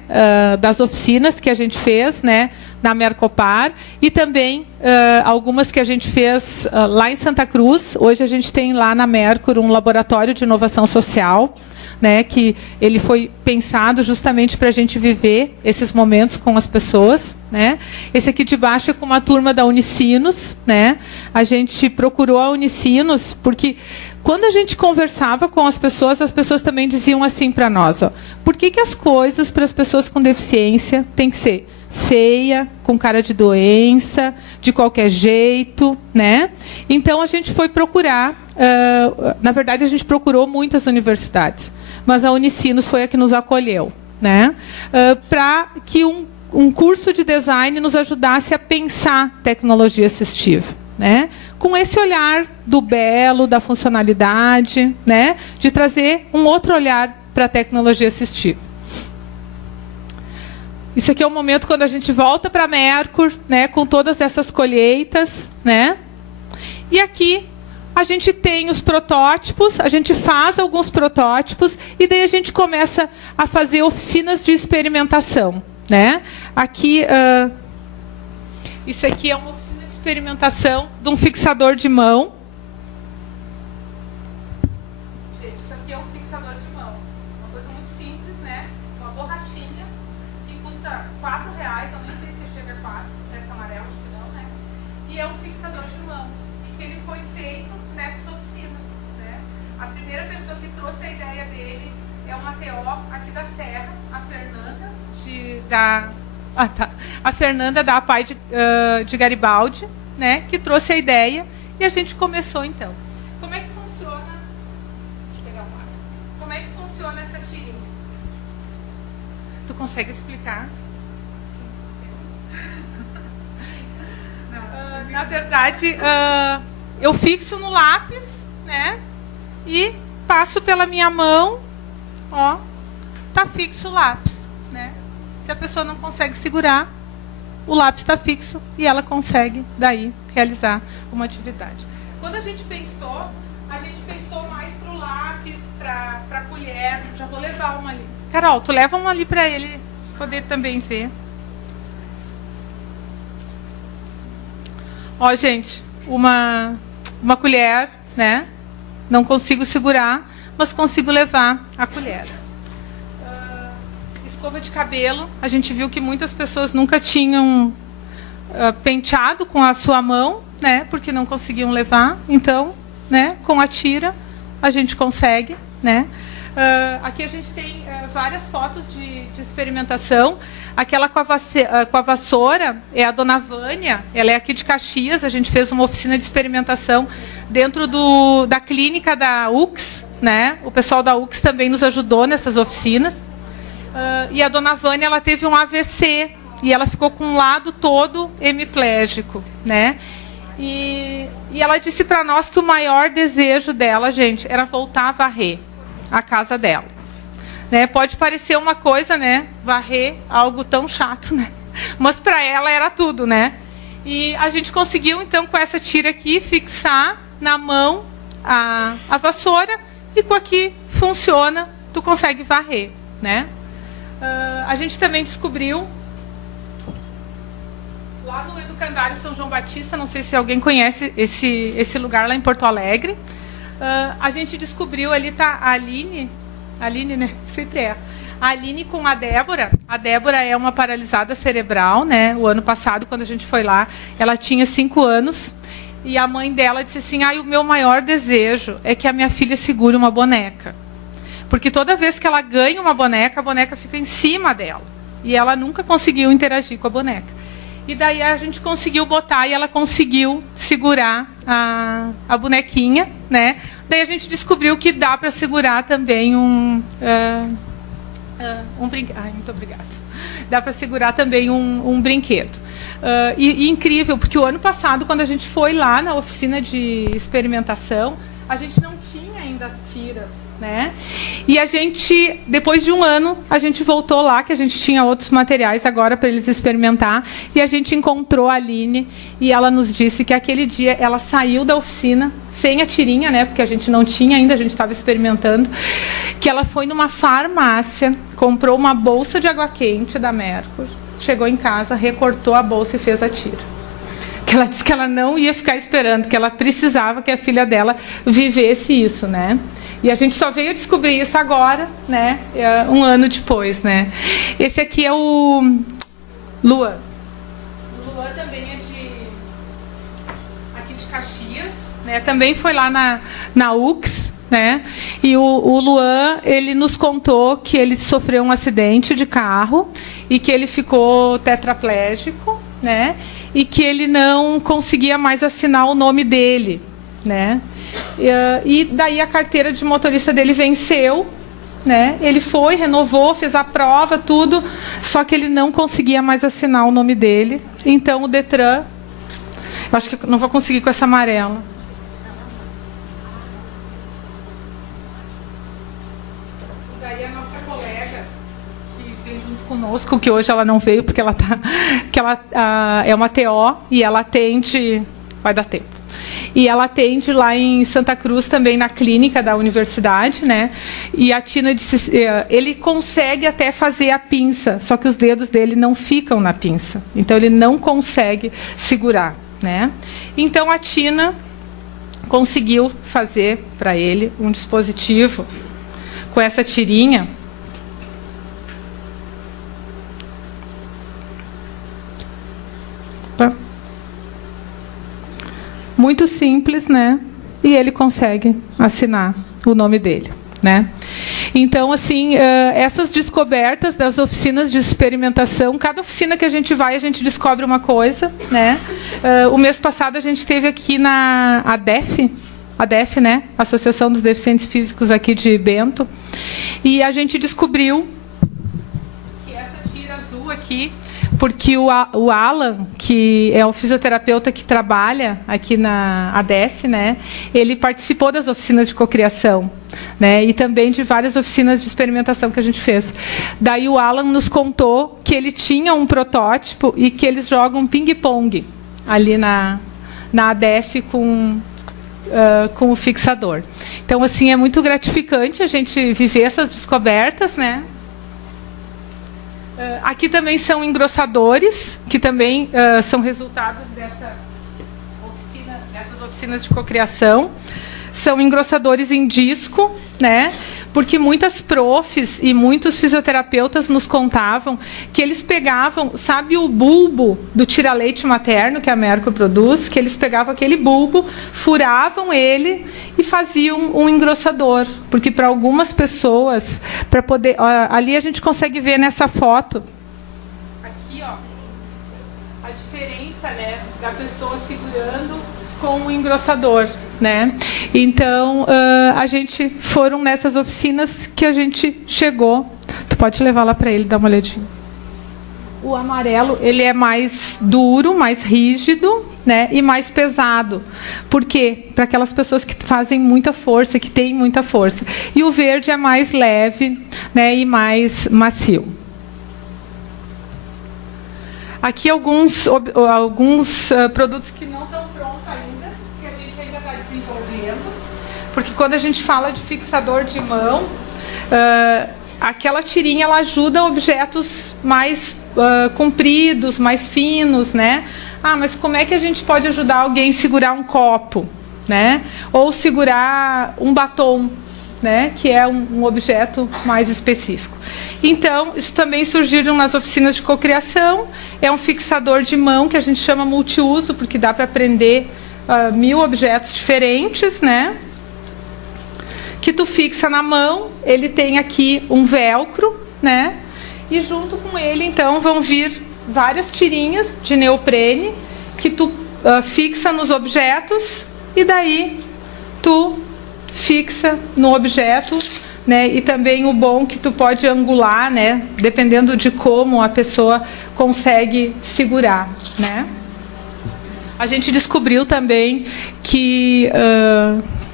das oficinas que a gente fez, né, na Mercopar, e também algumas que a gente fez lá em Santa Cruz. Hoje a gente tem lá na Mercur um laboratório de inovação social, né, que ele foi pensado justamente para a gente viver esses momentos com as pessoas, né. Esse aqui de baixo é com uma turma da Unicinos, né. A gente procurou a Unicinos porque quando a gente conversava com as pessoas também diziam assim para nós, ó, por que as coisas para as pessoas com deficiência tem que ser feia, com cara de doença, de qualquer jeito, né? Então a gente foi procurar, na verdade a gente procurou muitas universidades, mas a Unicinos foi a que nos acolheu, né? Para que um curso de design nos ajudasse a pensar tecnologia assistiva, né? Com esse olhar do belo, da funcionalidade, né? De trazer um outro olhar para a tecnologia assistiva. Isso aqui é o momento quando a gente volta para a Mercur, né, com todas essas colheitas, né? E aqui a gente tem os protótipos, a gente faz alguns protótipos e daí a gente começa a fazer oficinas de experimentação, né? Aqui, isso aqui é uma oficina de experimentação de um fixador de mão. Gente, isso aqui é um fixador de mão. Uma coisa muito simples, né? Uma borrachinha. Custa R$4, eu nem sei se chega a 4, essa amarela, acho que não, né? E é um fixador de mão, e que ele foi feito nessas oficinas, né? A primeira pessoa que trouxe a ideia dele é uma TO aqui da Serra, a Fernanda, a Fernanda da APAE de Garibaldi, né? Que trouxe a ideia, e a gente começou então. Como é que funciona? Deixa eu pegar o lápis. Como é que funciona essa tirinha? Tu consegue explicar? Na verdade, eu fixo no lápis, né? E passo pela minha mão, ó, tá fixo o lápis, né? Se a pessoa não consegue segurar, o lápis está fixo e ela consegue, daí, realizar uma atividade. Quando a gente pensou mais para o lápis, para a colher. Já vou levar uma ali. Carol, tu leva uma ali para ele poder também ver. Ó, gente, uma colher, né? Não consigo segurar, mas consigo levar a colher. Escova de cabelo. A gente viu que muitas pessoas nunca tinham penteado com a sua mão, né? Porque não conseguiam levar. Então, né? Com a tira, a gente consegue, né? Aqui a gente tem várias fotos de experimentação. Aquela com a vassoura é a dona Vânia, ela é aqui de Caxias. A gente fez uma oficina de experimentação dentro da clínica da UX, né? O pessoal da UX também nos ajudou nessas oficinas. E a dona Vânia, ela teve um AVC e ela ficou com um lado todo hemiplégico, né? E ela disse para nós que o maior desejo dela, gente, era voltar a varrer a casa dela. Né? Pode parecer uma coisa, né? Varrer algo tão chato, né? Mas para ela era tudo, né? E a gente conseguiu, então, com essa tira aqui, fixar na mão a vassoura, e com aqui funciona, tu consegue varrer, né? A gente também descobriu lá no Educandário São João Batista, não sei se alguém conhece esse lugar lá em Porto Alegre. A gente descobriu, ali está a Aline, né? Sempre é. A Aline com a Débora. A Débora é uma paralisada cerebral, né? O ano passado, quando a gente foi lá, ela tinha 5 anos. E a mãe dela disse assim, o meu maior desejo é que a minha filha segure uma boneca. Porque toda vez que ela ganha uma boneca, a boneca fica em cima dela. E ela nunca conseguiu interagir com a boneca. E daí a gente conseguiu botar e ela conseguiu segurar a bonequinha, né? Daí a gente descobriu que dá para segurar também um brinquedo. Ai, muito obrigada. Dá para segurar também um brinquedo. E incrível, porque o ano passado, quando a gente foi lá na oficina de experimentação, a gente não tinha ainda as tiras, né? E a gente, depois de um ano, a gente voltou lá, que a gente tinha outros materiais agora para eles experimentar, e a gente encontrou a Aline, e ela nos disse que aquele dia ela saiu da oficina sem a tirinha, né? Porque a gente não tinha ainda, a gente estava experimentando, que ela foi numa farmácia, comprou uma bolsa de água quente da Mercur, chegou em casa, recortou a bolsa e fez a tira. Que ela disse que ela não ia ficar esperando, que ela precisava que a filha dela vivesse isso, né? E a gente só veio descobrir isso agora, né? Um ano depois, né? Esse aqui é o Luan. O Luan também é aqui de Caxias, né? Também foi lá na UX, né? E o Luan, ele nos contou que ele sofreu um acidente de carro e que ele ficou tetraplégico, né? E que ele não conseguia mais assinar o nome dele, né? E daí a carteira de motorista dele venceu, né? Ele foi, renovou, fez a prova, tudo, só que ele não conseguia mais assinar o nome dele. Então o Detran, eu acho que não vou conseguir com essa amarela. Daí a nossa colega que veio junto conosco, que hoje ela não veio porque ela é uma TO e ela atende, vai dar tempo. E ela atende lá em Santa Cruz, também na clínica da universidade, né? E a Tina disse, ele consegue até fazer a pinça, só que os dedos dele não ficam na pinça. Então, ele não consegue segurar, né? Então, a Tina conseguiu fazer para ele um dispositivo com essa tirinha. Muito simples, né? E ele consegue assinar o nome dele, né? Então, assim, essas descobertas das oficinas de experimentação, cada oficina que a gente vai, a gente descobre uma coisa, né? O mês passado a gente esteve aqui na ADEF, né? Associação dos Deficientes Físicos aqui de Bento, e a gente descobriu que essa tira azul aqui, porque o Alan, que é o fisioterapeuta que trabalha aqui na ADEF, né, ele participou das oficinas de cocriação, né, e também de várias oficinas de experimentação que a gente fez. Daí o Alan nos contou que ele tinha um protótipo e que eles jogam ping-pong ali na ADEF com o fixador. Então, assim, é muito gratificante a gente viver essas descobertas, né? Aqui também são engrossadores, que também são resultados dessas oficinas de cocriação. São engrossadores em disco, né? Porque muitas profs e muitos fisioterapeutas nos contavam que eles pegavam, sabe o bulbo do tira-leite materno que a Mercur produz? Que eles pegavam aquele bulbo, furavam ele e faziam um engrossador. Porque para algumas pessoas, para poder... ali a gente consegue ver nessa foto. Aqui, ó, a diferença, né, da pessoa segurando com o engrossador, né? Então, a gente foram nessas oficinas que a gente chegou. Tu pode levar lá para ele dar uma olhadinha. o amarelo, ele é mais duro, mais rígido, né, e mais pesado. Por quê? Para aquelas pessoas que fazem muita força, que têm muita força. E o verde é mais leve, né, e mais macio. Aqui alguns produtos que não estão prontos ainda, que a gente ainda está desenvolvendo. Porque quando a gente fala de fixador de mão, aquela tirinha ela ajuda objetos mais compridos, mais finos, né? Ah, mas como é que a gente pode ajudar alguém a segurar um copo, né? Ou segurar um batom, né? Que é um objeto mais específico. Então, isso também surgiram nas oficinas de cocriação. É um fixador de mão que a gente chama multiuso, porque dá para prender 1000 objetos diferentes, né? Que tu fixa na mão, ele tem aqui um velcro, né? E junto com ele, então, vão vir várias tirinhas de neoprene que tu fixa nos objetos e daí tu fixa no objeto, né? E também o bom que tu pode angular, né? Dependendo de como a pessoa consegue segurar, né? A gente descobriu também que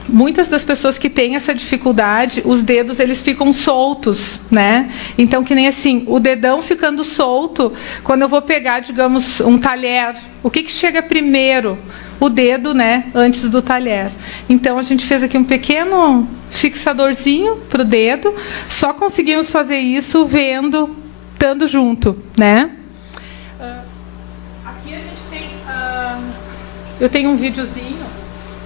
muitas das pessoas que têm essa dificuldade, os dedos eles ficam soltos, né? Então, que nem assim, o dedão ficando solto, quando eu vou pegar, digamos, um talher, o que chega primeiro? O dedo, né? Antes do talher. Então, a gente fez aqui um pequeno fixadorzinho para o dedo, só conseguimos fazer isso vendo, estando junto, né? Aqui a gente tem, eu tenho um videozinho.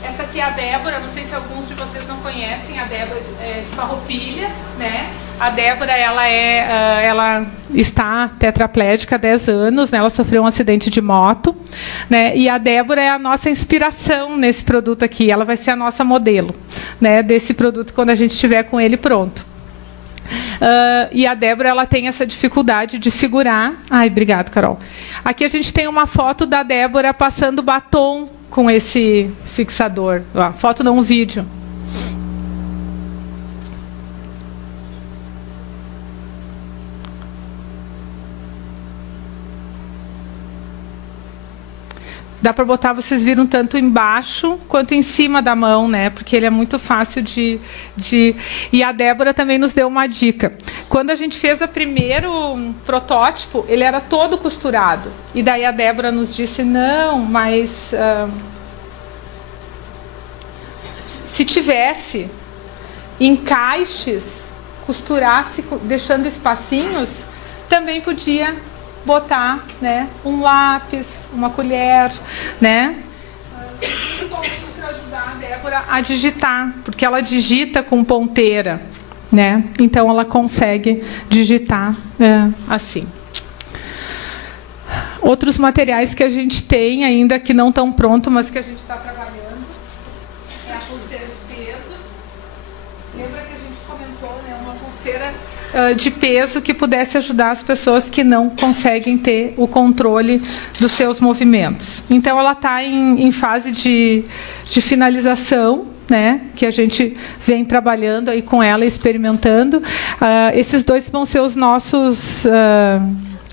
Essa aqui é a Débora, não sei se alguns de vocês não conhecem, a Débora de Farroupilha, né? A Débora, ela está tetraplégica há 10 anos, né? Ela sofreu um acidente de moto, né? E a Débora é a nossa inspiração nesse produto aqui, ela vai ser a nossa modelo, né? Desse produto quando a gente estiver com ele pronto. E a Débora, ela tem essa dificuldade de segurar. Ai, obrigado, Carol. Aqui a gente tem uma foto da Débora passando batom com esse fixador. Ó, foto não, um vídeo. Dá para botar, vocês viram, tanto embaixo quanto em cima da mão, né? Porque ele é muito fácil de... E a Débora também nos deu uma dica. Quando a gente fez o primeiro protótipo, ele era todo costurado. E daí a Débora nos disse, não, mas... se tivesse encaixes, costurasse, deixando espacinhos, também podia botar, né, um lápis, uma colher, né? Para ajudar a Débora a digitar, porque ela digita com ponteira, né? Então ela consegue digitar assim. Outros materiais que a gente tem ainda que não estão prontos, mas que a gente está trabalhando, é a pulseira de peso. Lembra que a gente comentou, né, uma pulseira de peso que pudesse ajudar as pessoas que não conseguem ter o controle dos seus movimentos. Então, ela está em fase de finalização, né, que a gente vem trabalhando aí com ela, experimentando. Esses dois vão ser os nossos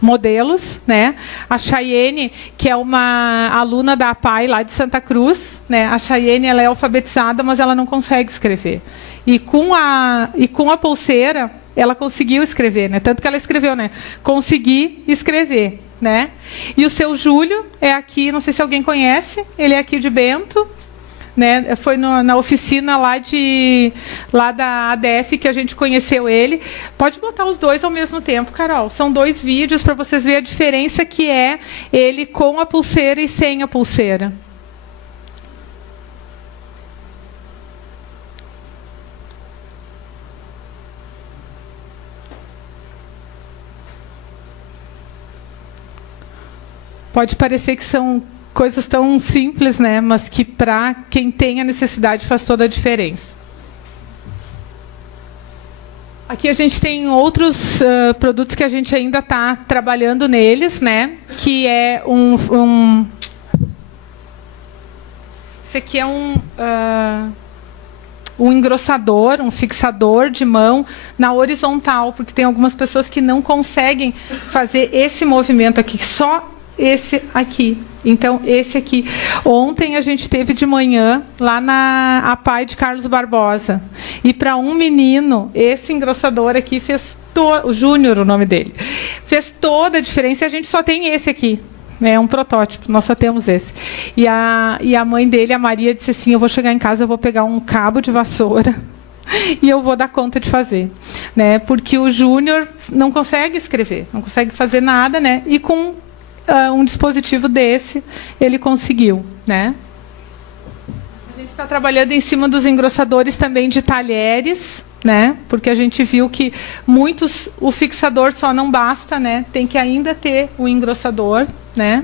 modelos, né? A Chayenne, que é uma aluna da APAI lá de Santa Cruz, né? A Chayenne, ela é alfabetizada, mas ela não consegue escrever. E com a pulseira ela conseguiu escrever, né? Tanto que ela escreveu, né? Consegui escrever, né? E o seu Júlio é aqui, não sei se alguém conhece, ele é aqui de Bento, né? Foi na oficina lá da ADF que a gente conheceu ele. Pode botar os dois ao mesmo tempo, Carol. São 2 vídeos para vocês verem a diferença que é ele com a pulseira e sem a pulseira. Pode parecer que são coisas tão simples, né? Mas que para quem tem a necessidade faz toda a diferença. Aqui a gente tem outros produtos que a gente ainda está trabalhando neles, né? Que é esse aqui é um engrossador, um fixador de mão na horizontal, porque tem algumas pessoas que não conseguem fazer esse movimento aqui, só esse aqui. Então, esse aqui. Ontem a gente teve de manhã lá na APAI de Carlos Barbosa. E para um menino, esse engrossador aqui fez o Júnior, o nome dele, fez toda a diferença. E a gente só tem esse aqui. É um protótipo, nós só temos esse. E a mãe dele, a Maria, disse assim: eu vou chegar em casa, eu vou pegar um cabo de vassoura e eu vou dar conta de fazer, né? Porque o Júnior não consegue escrever, não consegue fazer nada, né? E com um dispositivo desse ele conseguiu, né? A gente está trabalhando em cima dos engrossadores também de talheres, né? Porque a gente viu que muitos, o fixador só não basta, né? Tem que ainda ter o engrossador, né?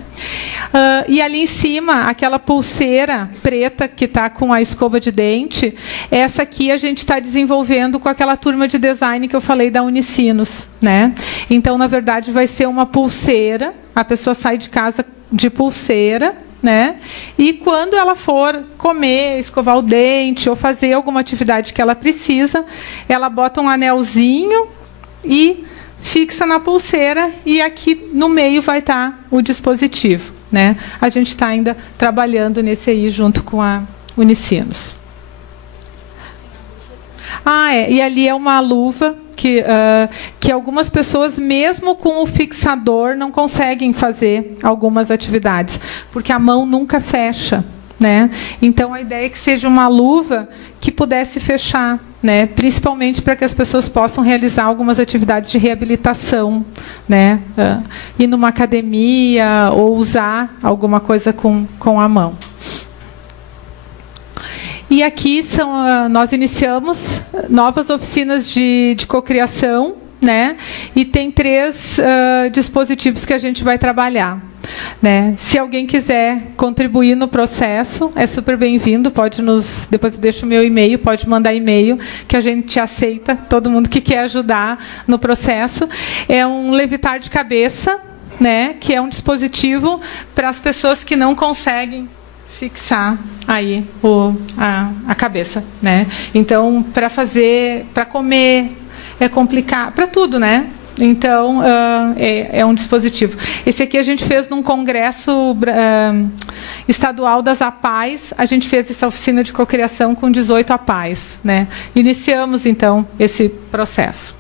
E ali em cima, aquela pulseira preta que está com a escova de dente, essa aqui a gente está desenvolvendo com aquela turma de design que eu falei da Unicinos, né? Então, na verdade, vai ser uma pulseira, a pessoa sai de casa de pulseira, né? E quando ela for comer, escovar o dente ou fazer alguma atividade que ela precisa, ela bota um anelzinho e fixa na pulseira, e aqui no meio vai estar o dispositivo, né? A gente está ainda trabalhando nesse aí junto com a Unicinos. E ali é uma luva que algumas pessoas, mesmo com o fixador, não conseguem fazer algumas atividades, porque a mão nunca fecha, né? Então, a ideia é que seja uma luva que pudesse fechar, né? Principalmente para que as pessoas possam realizar algumas atividades de reabilitação, né? Ir numa academia ou usar alguma coisa com a mão. E aqui nós iniciamos novas oficinas de cocriação, né? E tem 3 dispositivos que a gente vai trabalhar, né? Se alguém quiser contribuir no processo, é super bem-vindo. Depois eu deixo o meu e-mail, pode mandar e-mail, que a gente aceita todo mundo que quer ajudar no processo. É um levitar de cabeça, né? Que é um dispositivo para as pessoas que não conseguem fixar aí a cabeça, né? Então, para comer é complicado, para tudo, né? Então, é um dispositivo. Esse aqui a gente fez num congresso estadual das APAIs. A gente fez essa oficina de cocriação com 18 APAIs, né? Iniciamos, então, esse processo.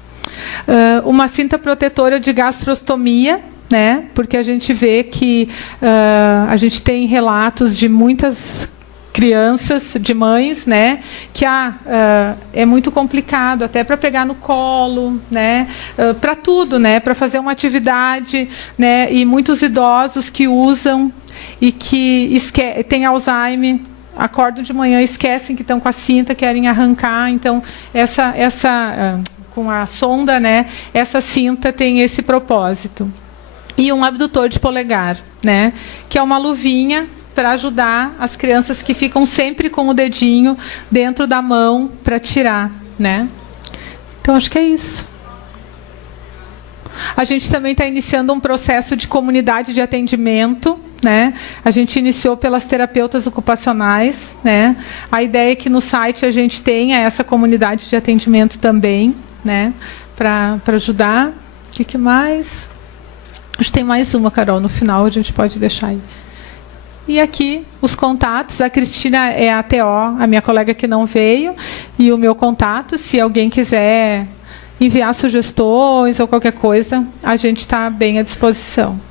Uma cinta protetora de gastrostomia, né? Porque a gente vê que a gente tem relatos de muitas crianças, de mães, né, que é muito complicado até para pegar no colo, né, para tudo, né, para fazer uma atividade, né, e muitos idosos que usam e que têm Alzheimer, acordam de manhã, esquecem que estão com a cinta, querem arrancar. Então com a sonda, né, essa cinta tem esse propósito. E um abdutor de polegar, né, que é uma luvinha para ajudar as crianças que ficam sempre com o dedinho dentro da mão para tirar, né? Então, acho que é isso. A gente também está iniciando um processo de comunidade de atendimento, né? A gente iniciou pelas terapeutas ocupacionais, né? A ideia é que no site a gente tenha essa comunidade de atendimento também, né? Para ajudar. O que mais? Acho que tem mais uma, Carol, no final a gente pode deixar aí. E aqui os contatos. A Cristina é a TO, a minha colega que não veio, e o meu contato. Se alguém quiser enviar sugestões ou qualquer coisa, a gente está bem à disposição.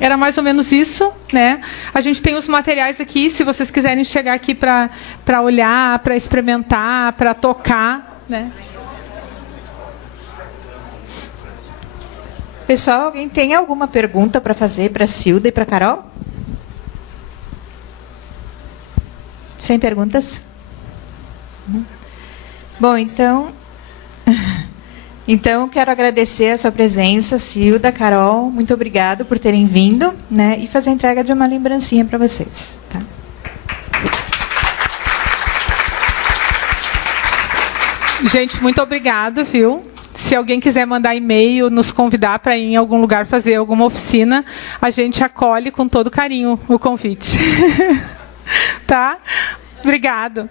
Era mais ou menos isso, né? A gente tem os materiais aqui, se vocês quiserem chegar aqui para olhar, para experimentar, para tocar, né? Pessoal, alguém tem alguma pergunta para fazer para a Silda e para a Carol? Sem perguntas? Bom, então quero agradecer a sua presença, Silda, Carol. Muito obrigado por terem vindo, né? E fazer a entrega de uma lembrancinha para vocês. Tá? Gente, muito obrigado, viu? Se alguém quiser mandar e-mail, nos convidar para ir em algum lugar fazer alguma oficina, a gente acolhe com todo carinho o convite. Tá? Obrigado.